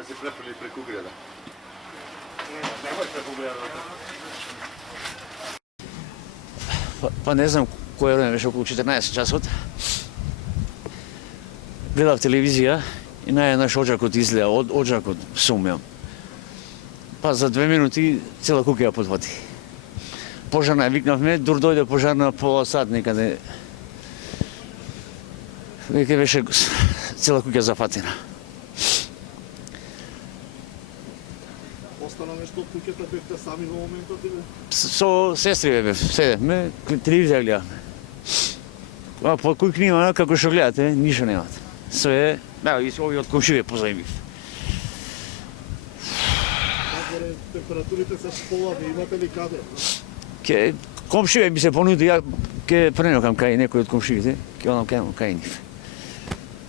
Да се префрли преку града. Немој преку града. Па не знам кој време беше, околу 14 часот. Гледав телевизија и наједнаш оджакот излеа, оджакот сумјам. Па за 2 минути цела куќа ја потвати. Пожарна ја викнавме, дур дојде пожарна пола сат некаде. Веќе беше цела куќа зафатена. Остана нешто од куќата, бевте сами во моментот или? Со сестри бев, седевме, телевизија гледавме. А по кој книма, како што гледате, ништо немате. Све, да, и ови од комшиве позајмив. Назаре, температурите се сполави, имате ли каде? Ке комшиве ми се понуди, ја ке пренокам кај некој од комшивите, ке одам кај нив.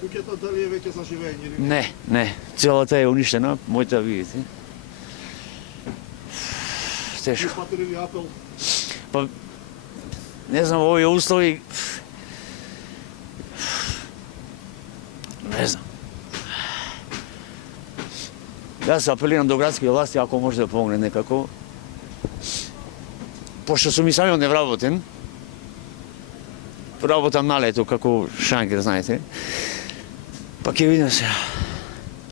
Куќата дали е веќе за живење или? Не, целата е уништена, мојта видите. Тешко. Упатили ли апел? Па, не знам, овие услови... Не знам. Јас апелирам до градски власти, ако може да помогне некако. Пошто сум и самиот невработен, работам на лето, како шангер, знаете. Па ќе видим сега.